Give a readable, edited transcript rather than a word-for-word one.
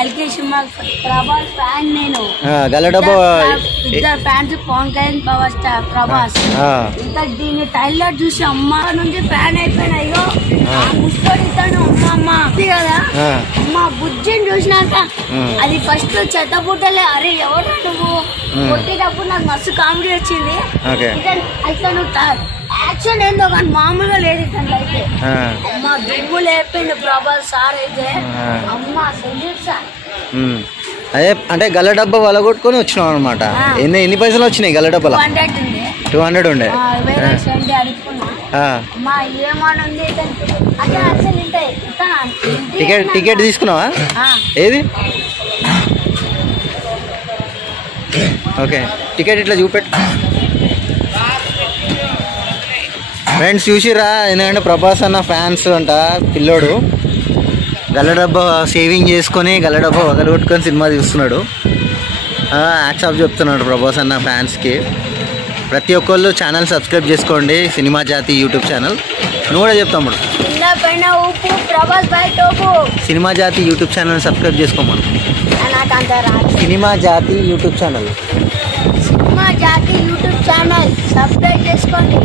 LK cinema Prabhas fan నేను. గల్లడబ్బా ఇద్దరు fans Pawan Kalyan power star Prabhas. ఇంకా దీని ట్రైలర్ చూసి అమ్మ నుంచి ఫ్యాన్ అయిపోయినా. అయ్యో ముస్టోడు ఇస్తాను అమ్మ కదా అమ్మ బుజ్జిని చూసినాక అది ఫస్ట్ చెత్తపుట్టలే. అరే ఎవరు నువ్వు కొట్టేటప్పుడు నాకు మస్తు కామెడీ వచ్చింది. అతను యాక్షన్ ఏందో కానీ మామూలుగా లేదు ఇతను అయితే. అమ్మ దుమ్ము లేపిండు ప్రభాస్ సార్ అయితే. అమ్మ సంజీవ్ సార్ అదే అంటే గల్ల డబ్బా వలగొట్టుకొని వచ్చినాం అనమాట. ఎన్ని పైసలు వచ్చినాయి గల్ల డబ్బాలో? 200 ఉండే. టికెట్ తీసుకున్నావా? ఏది ఓకే టికెట్ ఇట్లా చూపెట్టు ఫ్రెండ్స్. చూసిరా ఎందుకంటే ప్రభాస్ అన్న ఫ్యాన్స్ అంట పిల్లోడు గల్లడబ్బా సేవింగ్ చేసుకొని గల్లడబ్బా వదలగొట్టుకొని సినిమా చూస్తున్నాడు. యాక్సాప్ చెప్తున్నాడు ప్రభాస్ అన్న ఫ్యాన్స్కి. ప్రతి ఒక్కళ్ళు ఛానల్ సబ్స్క్రైబ్ చేసుకోండి, సినిమా జాతి యూట్యూబ్ ఛానల్. నువ్వు కూడా చెప్తాము సినిమా జాతి యూట్యూబ్ ఛానల్ సబ్స్క్రైబ్ చేసుకోమను. సినిమా జాతి యూట్యూబ్ ఛానల్ సబ్స్క్రైబ్ చేసుకోండి.